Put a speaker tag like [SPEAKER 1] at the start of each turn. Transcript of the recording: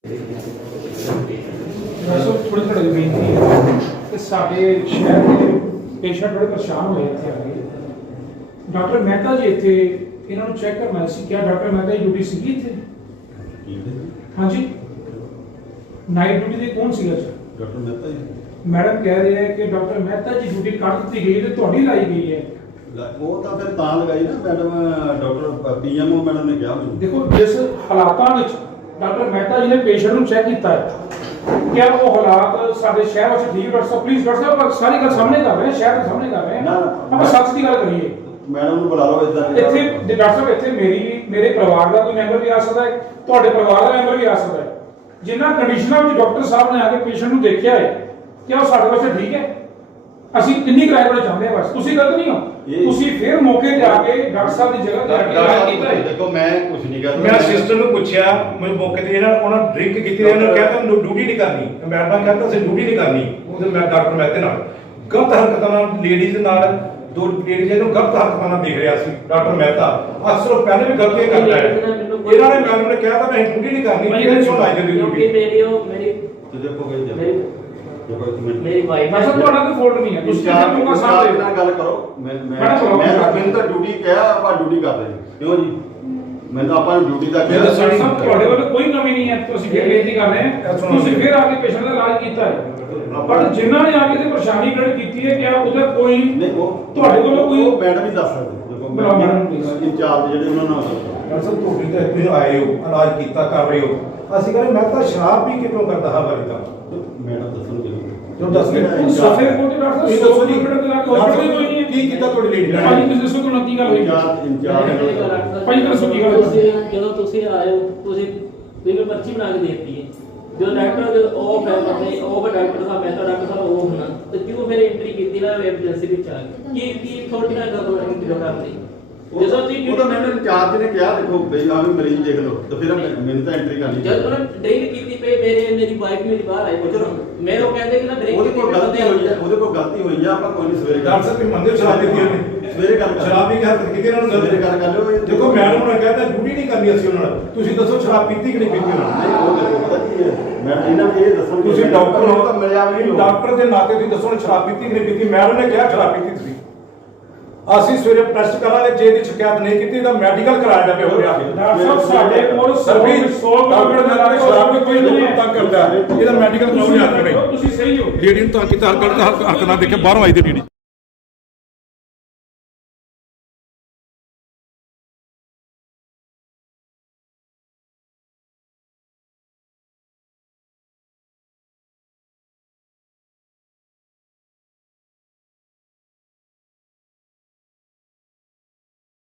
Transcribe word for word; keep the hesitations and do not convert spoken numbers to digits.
[SPEAKER 1] थोड़ी थोड़ी बेनती है कि साडे शहर के पेशेंट बड़े परेशान होए इत्थे आ के डॉक्टर मेहता जी इत्थे इन्हां नूं चेक करना सी। क्या डॉक्टर मेहता की ड्यूटी सीगी इत्थे? हाँ जी, नाइट ड्यूटी ते कौन सीगा जी?
[SPEAKER 2] डॉक्टर मेहता जी।
[SPEAKER 1] मैडम कह रहे हैं कि डॉक्टर मेहता जी ड्यूटी कर दी गई है, तुहाडी लाई गई है।
[SPEAKER 2] वो तो फिर तां लगाई ना मैडम, डॉक्टर पीएमओ मैडम ने कहा मुझे।
[SPEAKER 1] देखो जिस हालातां विच डॉक्टर मेहता जी ने पेशेंट नूं चेक कीता है, क्या वो हालात साडे शहर विच ठीक? डॉक्टर साहब प्लीज, डॉक्टर साहब सारी गल सामने कर रहे हैं, शहर के सामने कर रहे हैं, ਆਪਾਂ सच ਦੀ ਗੱਲ ਕਰੀਏ।
[SPEAKER 2] मैडम ਨੂੰ ਬੁਲਾ ਲਓ ਇਦਾਂ
[SPEAKER 1] ਇੱਥੇ ਡਾਕਟਰ ਸਾਹਿਬ ਇੱਥੇ ਮੇਰੀ ਮੇਰੇ ਪਰਿਵਾਰ ਦਾ ਕੋਈ ਮੈਂਬਰ ਵੀ ਆ ਸਕਦਾ ਹੈ, ਤੁਹਾਡੇ ਪਰਿਵਾਰ ਦਾ ਮੈਂਬਰ ਵੀ ਆ ਸਕਦਾ ਹੈ। ਜਿਨ੍ਹਾਂ ਕੰਡੀਸ਼ਨਾਂ ਵਿੱਚ ਡਾਕਟਰ ਸਾਹਿਬ ਨੇ ਆ ਕੇ ਪੇਸ਼ੈਂਟ ਨੂੰ ਦੇਖਿਆ ਹੈ, क्या ਉਹ ਸਾਡੇ ਵਾਸਤੇ ਠੀਕ ਹੈ? ਅਸੀਂ ਕਿੰਨੀ ਕਿਰਾਏ ਵਾਲੇ ਚਾਹੁੰਦੇ ਹਾਂ, ਬਸ ਤੁਸੀਂ ਗਲਤ ਨਹੀਂ ਹੋ। ਤੁਸੀਂ ਫਿਰ ਮੌਕੇ ਤੇ ਆ ਕੇ ਡਾਕਟਰ ਸਾਹਿਬ ਦੀ ਜਗ੍ਹਾ ਤੇ ਆ ਕੇ ਇਲਾਜ ਕੀਤਾ ਹੈ।
[SPEAKER 2] ਦੇਖੋ ਮੈਂ ਕੁਝ ਨਹੀਂ ਕਰਦਾ।
[SPEAKER 3] ਮੈਂ ਸਿਸਟਰ ਨੂੰ ਪੁੱਛਿਆ, ਮੈਨੂੰ ਮੌਕੇ ਤੇ ਇਹਨਾਂ ਉਹਨਾਂ ਡਰਿੰਕ ਕੀਤੀ, ਇਹਨਾਂ ਨੇ ਕਿਹਾ ਤਾਂ ਡਿਊਟੀ ਨਹੀਂ ਕਰਨੀ। ਮੈਡਮ ਕਹਿੰਦਾ ਅਸੀਂ ਡਿਊਟੀ ਨਹੀਂ ਕਰਨੀ। ਉਹਦੇ ਮੈਂ ਡਾਕਟਰ ਮਹਿਤੇ ਨਾਲ ਗਲਤ ਹਰਕਤਾਂ ਨਾਲ ਲੇਡੀਜ਼ ਨਾਲ ਦੋ ਲੇਡੀਜ਼ ਨੂੰ ਗਲਤ ਹਰਕਤਾਂ ਨਾਲ ਦੇਖ ਰਿਹਾ ਸੀ ਡਾਕਟਰ ਮਹਿਤਾ। ਅਕਸਰ ਉਹ ਪਹਿਲੇ ਵੀ ਗਲਤੀਆਂ ਕਰਦਾ ਹੈ। ਇਹਨਾਂ ਨੇ ਮੈਡਮ ਨੇ ਕਿਹਾ ਤਾਂ ਮੈਂ ਡਿਊਟੀ ਨਹੀਂ ਕਰਨੀ। ਕਿਹਨੇ ਕਿਉਂ ਲਾਈ ਦਿੱਤੀ ਡਿਊਟੀ?
[SPEAKER 4] ਮੇਰੀ ਉਹ ਮੇਰੀ
[SPEAKER 2] ਤੇ ਦੇਖੋ ਕੋਈ
[SPEAKER 4] ਮੇਰੀ ਵਾਈਫ
[SPEAKER 1] ਬਸ ਤੁਹਾਡਾ ਕੋਈ ਫੋਲਟ ਨਹੀਂ ਹੈ, ਤੁਸੀਂ
[SPEAKER 2] ਚਾਰ
[SPEAKER 1] ਲੋਕਾਂ
[SPEAKER 2] ਲੋਕਾਂ
[SPEAKER 1] ਸਾਹਮਣੇ
[SPEAKER 2] ਨਾਲ ਗੱਲ ਕਰੋ। ਮੈਂ ਮੈਂ
[SPEAKER 1] ਮੈਡਮ ਕਰੋ।
[SPEAKER 2] ਮੈਂ ਮੈਨੂੰ ਤਾਂ ਡਿਊਟੀ ਕਿਹਾ, ਆਪਾਂ ਡਿਊਟੀ ਕਰਦੇ ਹਾਂ। ਕਿਉਂ ਜੀ? ਮੈਂ ਤਾਂ ਆਪਾਂ ਨੂੰ ਡਿਊਟੀ ਦਾ ਕਿਹਾ।
[SPEAKER 1] ਡਾਕਟਰ ਸਾਹਿਬ ਤੁਹਾਡੇ ਵੱਲੋਂ ਕੋਈ ਕਮੀ ਨਹੀਂ ਹੈ, ਤੁਸੀਂ ਫਿਰ ਬੇਨਤੀ ਕਰ ਰਹੇ ਹੋ, ਤੁਸੀਂ ਫਿਰ ਆ ਕੇ ਪੇਸ਼ੈਂਟ ਦਾ ਇਲਾਜ ਕੀਤਾ ਹੈ। ਪਰ ਜਿਨ੍ਹਾਂ ਨੇ ਆ ਕੇ ਤੇ ਪਰੇਸ਼ਾਨੀ ਕ੍ਰੀਏਟ ਕੀਤੀ ਹੈ, ਕਿ ਉਹਦਾ ਕੋਈ
[SPEAKER 2] ਨਹੀਂ ਉਹ
[SPEAKER 1] ਤੁਹਾਡੇ ਵੱਲੋਂ ਕੋਈ
[SPEAKER 2] ਉਹ ਮੈਡਮ ਹੀ ਦੱਸ ਸਕਦੇ। ਦੇਖੋ
[SPEAKER 1] ਬੁਲਾਓ ਮੈਡਮ ਨੂੰ please।
[SPEAKER 2] ਇੰਚਾਰਜ ਜਿਹੜੇ ਉਹਨਾਂ ਨਾਲ
[SPEAKER 3] ਡਾਕਟਰ ਸਾਹਿਬ ਤੁਹਾਡੇ ਤਾਂ ਇੱਥੇ ਆਏ ਹੋ, ਇਲਾਜ ਕੀਤਾ ਕਰ ਰਹੇ ਹੋ। ਅਸੀਂ ਕਹਿੰਦੇ ਮੈਂ ਤਾਂ ਸ਼ਰਾਬ ਪੀ ਕੇ ਕਿਉਂ ਕਰਦਾ ਹਾਂ ਵਾਰੀ ਤਾਂ
[SPEAKER 2] ਮੈਡਮ ਦੱਸਣਗੇ।
[SPEAKER 3] ਜੋ ਦੱਸ ਕੇ
[SPEAKER 1] ਸਫੇ ਕੋਟੇ ਡਾਕਟਰ
[SPEAKER 3] ਇਹ
[SPEAKER 1] ਸਾਹਿਬ
[SPEAKER 3] ਦੱਸੋ ਜੀ
[SPEAKER 1] ਹਸਪੀਟਲ ਦੇ ਲਾ ਕੇ ਹਸਪੀਟਲ ਕੋਈ ਨਹੀਂ ਹੈ।
[SPEAKER 3] ਕੀ ਕੀਤਾ ਤੁਹਾਡੀ ਲੇਡੀ ਨੇ?
[SPEAKER 1] ਭਾਜੀ ਤੁਸੀਂ ਦੱਸੋ ਤੁਹਾਨੂੰ ਕੀ ਗੱਲ ਹੋਈ?
[SPEAKER 2] ਇੰਚਾਰਜ ਇੰਚਾਰਜ
[SPEAKER 1] ਭਾਈ ਦੱਸੋ ਕੀ ਗੱਲ ਹੋਈ?
[SPEAKER 4] ਤੁਸੀਂ ਜਦੋਂ ਤੁਸੀਂ ਆਏ ਹੋ, ਤੁਸੀਂ ਬਿਲਕੁਲ ਪਰਚੀ ਬਣਾ ਕੇ ਦੇ ਦਿੱਤੀ ਹੈ। ਜਦੋਂ ਡਾਕਟਰ ਜਦੋਂ ਉਹ ਫਿਰ ਬੰਦੇ ਉਹ ਫਿਰ ਡਾਕਟਰ ਸਾਹਿਬ ਮੈਂ ਤਾਂ ਡਾਕਟਰ ਸਾਹਿਬ ਉਹ ਹੋਣਾ ਤੇ ਕਿਉਂ ਫਿਰ ਐਂਟਰੀ ਕੀਤੀ ਨਾ ਐਮਰਜੈਂਸੀ ਵਿੱਚ ਆ ਕੇ? ਕੀ ਕੀ ਥੋੜੀ ਨਾ ਗੱਲ ਐਂਟਰੀ ਕਰਦੀ ਜਦੋਂ ਤੁਸੀਂ
[SPEAKER 2] ਉਹ ਤਾਂ ਮੈਨੂੰ ਇੰਚਾਰਜ ਨੇ ਕਿਹਾ ਦੇਖੋ ਬਈ ਆ ਵੀ ਮਰੀਜ਼ ਦੇਖ ਲਓ, ਤੇ ਫਿਰ ਮੈਨੂੰ ਤਾਂ ਐਂਟਰੀ ਕਰਨੀ
[SPEAKER 4] ਜਦ ਉਹਨਾਂ ਡਰਿੰਕ ਕੀਤੀ ਪਈ ਮੇਰੇ ਮੇਰੀ ਵਾਈਫ ਮੇਰੀ ਬਾਹਰ ਆਈ ਪੁੱਛੋ ਮੇਰੇ ਉਹ ਕਹਿੰਦੇ ਕਿ ਨਾ ਡਰਿੰਕ
[SPEAKER 2] ਉਹਦੇ ਕੋਲ ਗਲਤੀ ਹੋਈ ਹੈ, ਉਹਦੇ ਕੋਲ ਗਲਤੀ ਹੋਈ ਹੈ। ਆਪਾਂ ਕੋਈ ਨਹੀਂ ਸਵੇਰੇ
[SPEAKER 3] ਡਾਕਟਰ ਸਾਹਿਬ ਵੀ ਮੰਨਦੇ ਹੋ ਸ਼ਰਾਬ ਪੀਤੀ ਉਹਨੇ?
[SPEAKER 2] ਸਵੇਰੇ ਗੱਲ ਕਰ
[SPEAKER 3] ਸ਼ਰਾਬ ਪੀ ਕੇ ਹਰਕਤ ਕੀਤੀ ਇਹਨਾਂ ਨੂੰ
[SPEAKER 2] ਸਵੇਰੇ ਗੱਲ ਕਰ ਲਿਓ।
[SPEAKER 3] ਦੇਖੋ ਮੈਡਮ ਨੇ ਕਹਿੰਦਾ ਡਿਊਟੀ ਨਹੀਂ ਕਰਨੀ ਅਸੀਂ ਉਹਨਾਂ ਨਾਲ। ਤੁਸੀਂ ਦੱਸੋ ਸ਼ਰਾਬ ਪੀਤੀ ਕਿ ਨਹੀਂ ਪੀਤੀ ਉਹਨਾਂ ਨੇ?
[SPEAKER 2] ਨਹੀਂ ਉਹ ਦੇਖੋ ਪਤਾ ਕੀ ਹੈ, ਮੈਂ ਇਹਨਾਂ ਨੂੰ ਇਹ ਦੱਸਣ
[SPEAKER 3] ਤੁਸੀਂ ਡਾਕਟਰ ਹੋ
[SPEAKER 2] ਤਾਂ ਮਿਲਿਆ ਵੀ ਨਹੀਂ।
[SPEAKER 3] ਡਾਕਟਰ ਦੇ ਨਾਤੇ ਤੁਸੀਂ ਦੱਸੋ ਨਾ ਸ਼ਰਾਬ ਪੀਤੀ ਕਿ ਨਹੀਂ ਪੀਤੀ? ਮੈਡਮ ਨੇ ਕਿਹਾ ਸ਼ਰਾਬ ਪੀਤੀ ਤੁਸੀਂ। ਅਸੀਂ ਸਵੇਰੇ ਟੈਸਟ ਕਰਾਂਗੇ, ਜੇ ਇਹਦੀ ਸ਼ਿਕਾਇਤ ਨਹੀਂ ਕੀਤੀ ਤਾਂ ਮੈਡੀਕਲ ਕਰਾਇਆ ਜਾਵੇ ਹੋ ਰਿਹਾ।
[SPEAKER 1] ਡਾਕਟਰ ਸਾਹਿਬ ਸਾਡੇ ਕੋਲ
[SPEAKER 3] ਸਰਵੀ
[SPEAKER 1] ਸੌ
[SPEAKER 3] ਡਾਕਟਰ ਦੇ ਨਾਲ ਸ਼ਰਾਬ ਪੀ ਕੋਈ ਲੋਕ ਤੰਗ ਕਰਦਾ ਹੈ, ਇਹਦਾ ਮੈਡੀਕਲ ਕਰਾਉਣ ਨਹੀਂ ਆਉਂਦੇ।
[SPEAKER 1] ਤੁਸੀਂ ਸਹੀ ਹੋ।
[SPEAKER 3] ਲੇਡੀ ਨੂੰ ਤਾਂ ਕੀਤਾ ਹਰਕਤ ਹੱਕ ਨਾ ਦੇਖੇ ਬਾਹਰੋਂ ਆਈ ਦੀ ਲੇਡੀ।